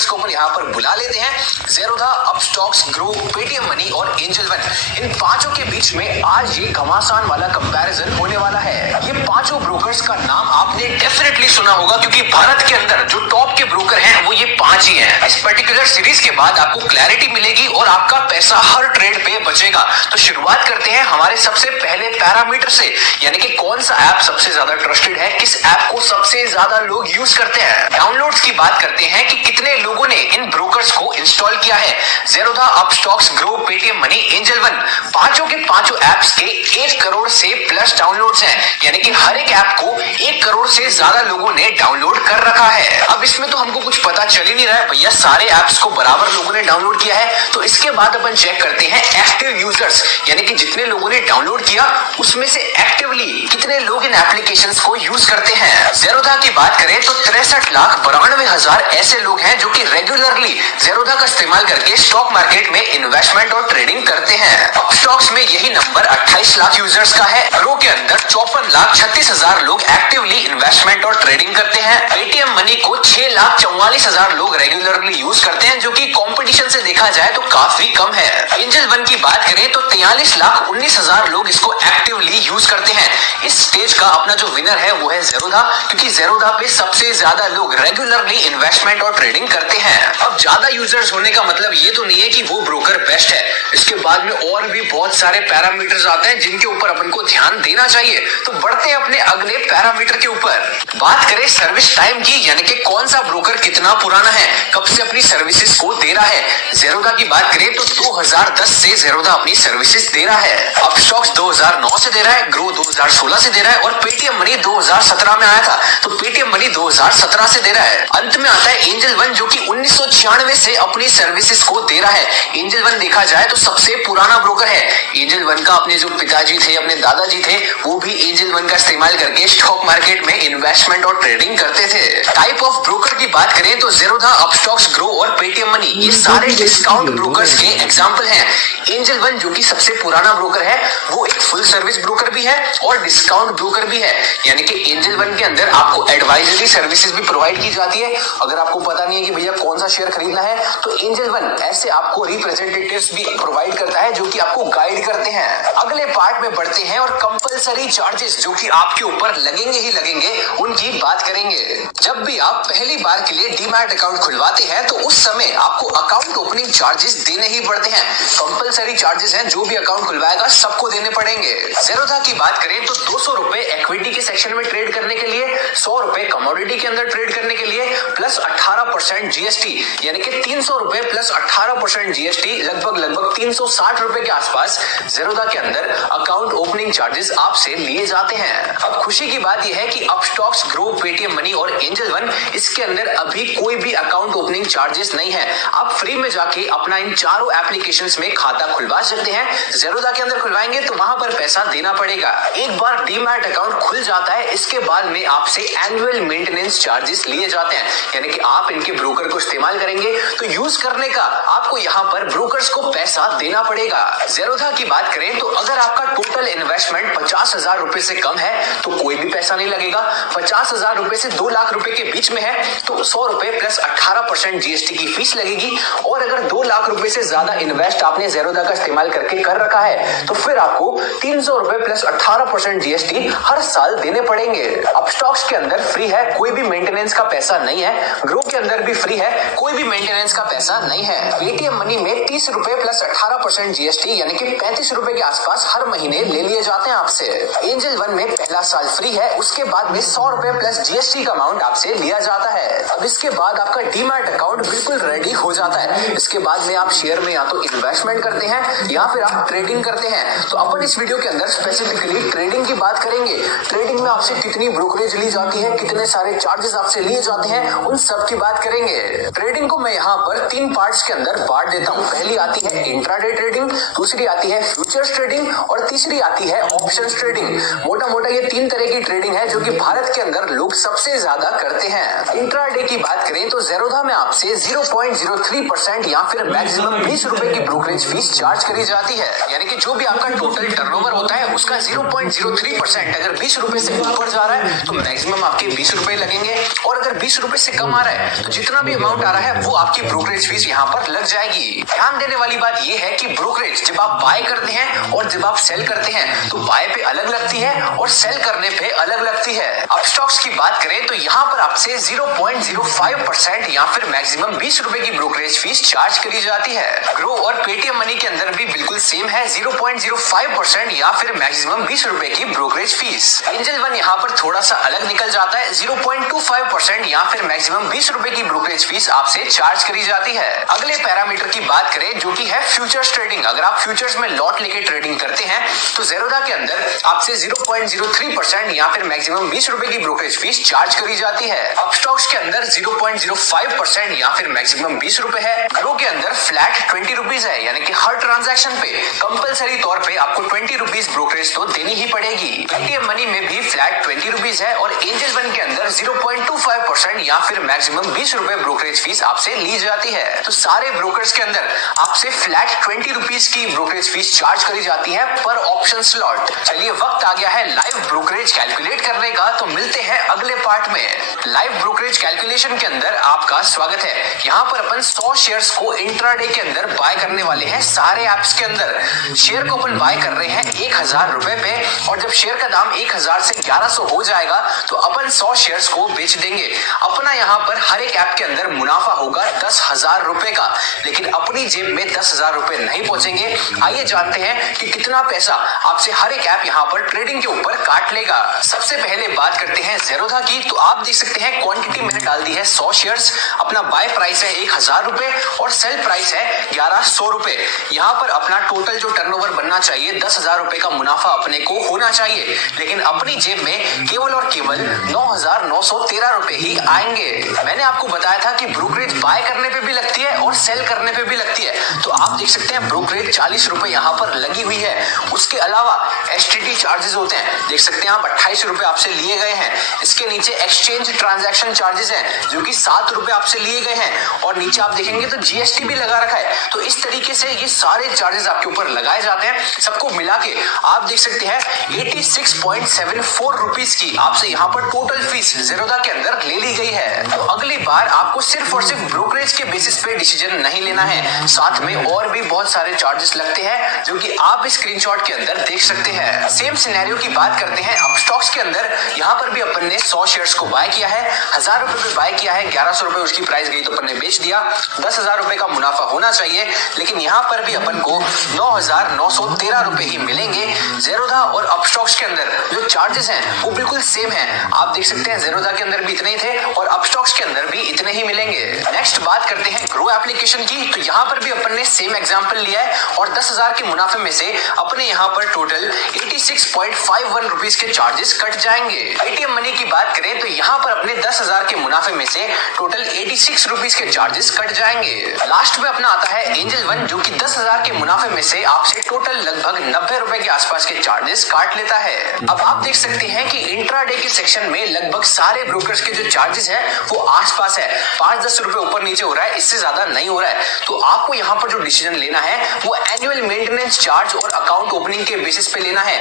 Brokers को अपन यहाँ पर बुला लेते हैं। Zerodha, Upstox, grow, Paytm money और एंजल वन, इन पांचों के बीच में आज ये घमासान वाला कंपैरिजन होने वाला है। ये पांचों ब्रोकर्स का नाम आपने डेफिनेटली सुना होगा, क्योंकि भारत के अंदर जो टॉप के ब्रोकर हैं वो ये पांच ही हैं। इस पर्टिकुलर सीरीज के बाद आपको क्लैरिटी मिलेगी और आपका पैसा हर ट्रेड पे बचेगा। तो शुरुआत करते हैं हमारे सबसे पहले पैरामीटर से, यानी कि कौन सा ऐप सबसे ज्यादा ट्रस्टेड है, किस ऐप को सबसे ज्यादा लोग यूज करते हैं। डाउनलोड्स की बात करते हैं कि कितने लोगों ने इन ब्रोकर्स को इंस्टॉल किया है। Zerodha, Upstox, grow, Paytm money, angel one, पांचों के पांचों ऐप्स के 1 करोड़ से प्लस डाउनलोड्स हैं, यानी कि हर एक ऐप को 1 करोड़ से ज्यादा लोगों ने डाउनलोड कर रखा है। अब इसमें तो हमको कुछ पता चल ही नहीं रहा है भैया सारे ऐप्स को बराबर लोगों ने डाउनलोड किया है। तो इसके बाद अपन चेक करते हैं एक्टिव यूजर्स, यानी कि जितने लोगों ने डाउनलोड किया उसमें से एक्टिवली कितने लोग इन एप्लीकेशंस को यूज करते हैं। ज़ेरोधा की बात करें तो 63,92,000 ऐसे लोग हैं जो कि रेगुलरली ज़ेरोधा का इस्तेमाल करके स्टॉक मार्केट में इन्वेस्टमेंट और ट्रेडिंग करते हैं। अपस्टॉक्स में यही नंबर 28 लाख यूजर्स का है। ग्रो के अंदर 54,36,000 लोग एक्टिवली इन्वेस्टमेंट और ट्रेडिंग करते हैं। पेटीएम मनी को 6,44,000 लोग रेगुलरली यूज करते हैं, जो कि कंपटीशन से देखा जाए तो काफी कम है। एंजल वन की बात करें तो 43,19,000 लोग इसको एक्टिवली यूज करते हैं। इस स्टेज का अपना जो विनर है वो है ज़ेरोधा, क्योंकि ज़ेरोधा पे सबसे ज्यादा लोग रेगुलरली इन्वेस्टमेंट और ट्रेडिंग करते हैं। अब ज्यादा यूजर्स होने का मतलब ये तो नहीं है कि वो ब्रोकर बेस्ट है। इसके बाद में और भी बहुत सारे पैरामीटर्स आते हैं जिनके ऊपर अपन को ध्यान देना चाहिए। तो बढ़ते हैं अपने अगले पैरामीटर के ऊपर। बात करें सर्विस टाइम की, यानी कि कौन सा ब्रोकर कितना पुराना है, कब से अपनी सर्विसेज को दे रहा है। ज़ेरोधा की बात करें तो 2010 से ज़ेरोधा अपनी सर्विसेज दे रहा है। अपस्टॉक्स 2009 से दे रहा है, ग्रो 2016 से दे रहा है और पेटीएम मनी 2017 में आया था, तो पेटीएम मनी 2017 से दे रहा है। अंत में आता है एंजल वन, जो कि 1996 से अपनी सर्विसेज को दे रहा है। एंजल वन देखा जाए तो सबसे पुराना ब्रोकर है। एंजल वन का अपने जो पिताजी थे, अपने दादाजी थे, वो भी एंजल वन का इस्तेमाल करके स्टॉक मार्केट में इन्वेस्टमेंट और ट्रेडिंग करते थे। टाइप ऑफ ब्रोकर की बात करें तो ज़ेरोधा, अपस्टॉक्स, ग्रो और पेटीएम मनी ये सारे डिस्काउंट ब्रोकर्स के एग्जांपल हैं। एंजल वन जो कि सबसे पुराना ब्रोकर है, वो एक फुल सर्विस ब्रोकर भी है और डिस्काउंट ब्रोकर भी है, यानी कि एंजल वन के अंदर आपको एडवाइजरी सर्विसेज भी प्रोवाइड की जाती है। अगर आपको पता नहीं है कि भैया कौन सा शेयर खरीदना है, तो एंजल वन ऐसे आपको रिप्रेजेंटेटिव्स भी प्रोवाइड करता है जो कि आपको गाइड करते हैं। अगले पार्ट में बढ़ते हैं और कंपलसरी चार्जेस जो कि आपके ऊपर लगेंगे ही लगेंगे, उनकी बात करेंगे। जब भी आप पहली बार के लिए डीमैट अकाउंट खुलवाते हैं तो उस समय आपको अकाउंट ओपनिंग चार्जेस देने ही पड़ते हैं। कंपलसरी चार्जेस हैं, जो भी अकाउंट खुलवाएगा सबको देने पड़ेंगे। ज़ेरोधा की बात करें तो 200 रुपए इक्विटी के सेक्शन में ट्रेड करने के लिए, 100 रुपए कमोडिटी के अंदर ट्रेड करने के लिए, प्लस 18% जीएसटी, यानी कि 300 रुपए प्लस 18% जीएसटी, लगभग 360 रुपए के आसपास ज़ेरोधा के अंदर अकाउंट ओपनिंग चार्जेस आपसे लिए जाते हैं। अब खुशी की बात यह है कि अपस्टॉक्स, ग्रो, पेटीएम मनी और एंजल वन इसके अंदर अभी कोई भी अकाउंट ओपनिंग चार्जेस नहीं है। आप फ्री में जाके अपना इन चारों एप्लीकेशंस में खाता खुलवा सकते हैं। ज़ेरोधा के अंदर खुलवाएंगे तो वहां पर पैसा देना पड़ेगा। एक बार डीमैट अकाउंट खुल जाता है, इसके बाद में आपसे एनुअल मेंटेनेंस चार्जेस लिए जाते हैं, यानी कि आप इनके ब्रोकर को इस्तेमाल करेंगे तो यूज करने का आपको यहाँ पर ब्रोकर्स को पैसा देना पड़ेगा। ज़ेरोधा की बात करें तो अगर आपका टोटल इन्वेस्टमेंट 50,000 रुपए से कम है तो कोई भी पैसा नहीं लगेगा। 50,000 रुपए से 2 लाख रुपए के बीच में है तो 100 रुपए प्लस 18% जीएसटी की फीस लगेगी। और अगर 2 लाख रुपए से ज्यादा इन्वेस्ट आपने ज़ेरोधा का इस्तेमाल करके कर रखा है तो फिर आपको 300 रुपए प्लस 18% जीएसटी हर साल देने पड़ेंगे। अपस्टॉक्स के अंदर फ्री है, कोई भी मेंटेनेंस का पैसा नहीं है। ग्रो के अंदर भी फ्री है, कोई भी मेंटेनेंस का पैसा नहीं है। पेटीएम मनी में 30 रुपए प्लस 18% जीएसटी, यानी कि 35 रुपए के आसपास हर महीने ले लिए जाते हैं आपसे। एंजल वन में पहला साल फ्री है, उसके बाद में 100 रुपए प्लस जीएसटी का अमाउंट आपसे लिया जाता है। अब इसके बाद आपका डीमैट अकाउंट बिल्कुल रेडी हो जाता है। इसके बाद में आप शेयर में या तो इन्वेस्टमेंट करते हैं या फिर आप ट्रेडिंग करते हैं। तो अपन इस वीडियो के अंदर स्पेसिफिकली ट्रेडिंग की बात करेंगे। ट्रेडिंग में आपसे कितनी ब्रोकरेज ली जाती है, कितने सारे चार्जेस आपसे लिए जाते हैं, उन सब की बात करेंगे। ट्रेडिंग को मैं यहाँ पर 3 पार्ट्स के अंदर बांट देता हूँ। पहली आती है इंट्राडे ट्रेडिंग, दूसरी आती है फ्यूचर्स ट्रेडिंग और तीसरी आती है ऑप्शंस ट्रेडिंग। मोटा मोटा ये 3 तरह की ट्रेडिंग है जो कि भारत के अंदर लोग सबसे ज्यादा करते हैं। इंट्राडे की बात करें तो ज़ेरोधा में आपसे 0.03% या फिर मैक्सिमम 20 रुपए की ब्रोकरेज फीस चार्ज करी जाती है, यानी कि जो भी आपका टोटल टर्नओवर होता है उसका 0.03% अगर 20 रुपए से ऊपर जा रहा है तो मैक्सिमम आपके 20 रुपए लगेंगे, और अगर 20 रुपए से से कम आ रहा है तो जितना भी अमाउंट आ रहा है वो आपकी ब्रोकरेज फीस यहाँ पर लग जाएगी। ध्यान देने वाली बात ये है कि ब्रोकरेज जब आप बाय करते हैं और जब आप सेल करते हैं तो बाय पे अलग लगती है और सेल करने पे अलग लगती है। अपस्टॉक्स की बात करें तो यहाँ पर आपसे 0.05% या फिर मैक्सिमम 20 रुपए की ब्रोकरेज फीस चार्ज करी जाती है। ग्रो और पेटीएम मनी के अंदर भी बिल्कुल सेम है, 0.05% या फिर मैक्सिमम 20 रुपए की ब्रोकरेज फीस। एंजल वन यहाँ पर थोड़ा सा अलग निकल जाता है, 0.25% या फिर मैक्सिमम 20 रुपए की ब्रोकरेज फीस आपसे चार्ज करी जाती है। अगले पैरामीटर की बात करें जो कि है फ्यूचर्स ट्रेडिंग। अगर आप फ्यूचर्स में लॉट लेके ट्रेडिंग करते हैं तो ज़ेरोधा के अंदर आपसे 0.03% या फिर मैक्सिमम 20 रुपए की ब्रोकरेज फीस चार्ज करी जाती है। अपस्टॉक्स के अंदर 0.05% या फिर मैक्सिमम 20 रुपए है। ग्रो के अंदर फ्लैट 20 रुपीज है, यानी कि हर ट्रांजैक्शन पे कंपलसरी तौर पे आपको 20 रुपीज ब्रोकरेज तो देनी ही पड़ेगी। पेटीएम मनी में भी फ्लैट 20 रुपीज है और एंजल वन के अंदर 0.25% या फिर मैक्सिमम 20 रुपए ब्रोकरेज फीस आपसे ली जाती है। तो सारे ब्रोकर्स के अंदर आपसे फ्लैट 20 रुपीज की ब्रोकरेज फीस चार्ज करी जाती है पर ऑप्शन स्लॉट। चलिए वक्त आ गया है लाइव ब्रोकरेज कैलकुलेट करने का, तो मिलते हैं अगले पार्ट में। लाइव ब्रोकरेज कैलकुलेशन के अंदर आपका स्वागत है। यहाँ पर अपन 100 शेयर्स को इंट्राडे के अंदर बाय करने वाले हैं। सारे एप्स के अंदर शेयर को अपन बाय कर रहे हैं 1000 रुपए पे और जब शेयर का दाम 1000 से 1100 हो जाएगा तो अपन 100 शेयर्स को बेच देंगे। अपना यहाँ पर हर एक ऐप के अंदर मुनाफा होगा 10,000 रुपए का, लेकिन अपनी जेब में 10,000 रुपए नहीं पहुंचेंगे। आइए जानते हैं कि कितना पैसा आपसे हर एक ऐप यहाँ पर ट्रेडिंग के ऊपर काट लेगा। सबसे पहले बात करते हैं ज़ेरोधा की। तो आप देख सकते हैं क्वांटिटी मैंने डाल दी है 100 शेयर्स। अपना बाय प्राइस है 1000 रुपए और सेल प्राइस है 1100 रुपए। यहाँ पर अपना टोटल जो टर्नओवर बनना चाहिए 10,000 रुपए का मुनाफा अपने को होना चाहिए, लेकिन अपनी जेब में केवल और केवल 9,913 रुपए ही आएंगे। मैंने आपको बताया था कि ब्रोकरेज बाय करने पे भी लगती है और सेल करने पे भी लगती है, तो आप देख सकते हैं ब्रोकरेज 40 रुपए यहाँ पर लगी हुई है। उसके अलावा एसटीटी चार्जेस होते हैं, देख सकते हैं आप 28 रुपए आपसे लिए गए हैं। इसके नीचे एक्सचेंज ट्रांजैक्शन चार्जेस हैं जो कि 7 रुपए आपसे लिए गए हैं और नीचे आप देखेंगे तो जीएसटी भी लगा रखा है। तो इस तरीके से ये सारे चार्जेस आपके ऊपर लगाए जाते हैं। सबको मिला के आप देख सकते हैं 86.74 रुपीज की आपसे यहाँ पर टोटल फीस ज़ेरोधा के अंदर ले ली गई है। तो अगली बार आपको सिर्फ और सिर्फ ब्रोकरेज के बेसिस पे डिसीजन नहीं लेना है, साथ में और भी बहुत सारे चार्जेस लगते हैं जो कि आप स्क्रीनशॉट के अंदर देख सकते हैं। सेम सिनेरियो की बात करते हैं अपस्टॉक्स के अंदर। यहाँ पर भी अपन ने 100 शेयर्स को बाय किया है, 1000 रुपए पे बाय किया है, 1100 रुपए उसकी प्राइस गई तो अपन ने बेच दिया। 10,000 रुपए का मुनाफा होना चाहिए, लेकिन यहाँ पर भी अपन को 9,913 रुपए ही मिलेंगे। ज़ेरोधा और अपस्टॉक्स के अंदर जो चार्जेस हैं वो बिल्कुल सेम है। आप देख सकते हैं ज़ेरोधा के अंदर भी इतने ही थे और अपस्टॉक्स के अंदर भी इतने ही मिलेंगे। नेक्स्ट बात करते हैं ग्रो एप्लीकेशन की। तो यहाँ पर भी अपन ने सेम एग्जांपल लिया है और 10,000 के मुनाफे में से अपने यहाँ पर टोटल 86.51 रुपीज के चार्जेस कट जाएंगे। पेटीएम मनी की बात करें तो यहाँ पर अपने 10,000 के मुनाफे में से टोटल 86 रुपीज के चार्जेस कट जाएंगे। लास्ट में अपना आता है एंजल वन जो कि 10,000 के मुनाफे में से आपसे टोटल लगभग 90 रुपए के आसपास के चार्जेस काट लेता है। अब आप देख सकते हैं कि इंट्राडे के सेक्शन में लगभग सारे ब्रोकर्स के जो चार्जेस है वो आसपास है, 5-10 रुपए ऊपर नीचे हो रहा है, इससे ज्यादा नहीं हो रहा है। तो आपको यहाँ पर जो डिसीजन लेना है वो एनुअल मेंटेनेंस चार्ज और अकाउंट ओपनिंग के बेसिस पे लेना है।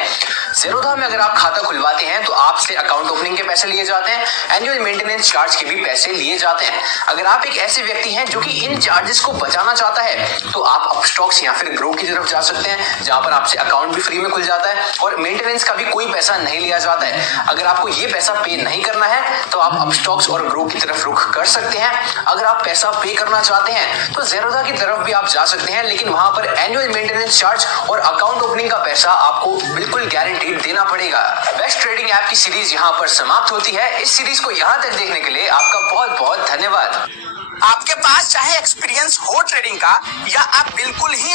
ज़ेरोधा में अगर आप खाता खुलवाते हैं तो आपसे अकाउंट ओपनिंग के पैसे लिए जाते हैं, एनुअल मेंटेनेंस चार्ज के भी पैसे लिए जाते हैं। अगर आप एक ऐसे व्यक्ति हैं जो कि इन चार्जेस को बचाना चाहता है तो आप अपस्टॉक्स या फिर ग्रो की तरफ जा सकते हैं, जहां पर आपसे अकाउंट भी फ्री में खुल जाता है और मेंटेनेंस का भी कोई पैसा नहीं लिया जाता है। अगर आपको ये पैसा पे नहीं करना है तो आप अपस्टॉक्स और ग्रो की तरफ रुख कर सकते हैं। अगर आप पैसा पे करना चाहते हैं तो ज़ेरोधा की तरफ भी आप जा सकते हैं, लेकिन वहां पर एनुअल मेंटेनेंस चार्ज और अकाउंट ओपनिंग का पैसा आपको बिल्कुल गारंटीड देना पड़ेगा। बेस्ट ट्रेडिंग ऐप की सीरीज यहाँ पर समाप्त होती है। इस सीरीज को यहाँ तक देखने के लिए आपका बहुत बहुत धन्यवाद। आपके पास चाहे एक्सपीरियंस हो ट्रेडिंग का या आप बिल्कुल ही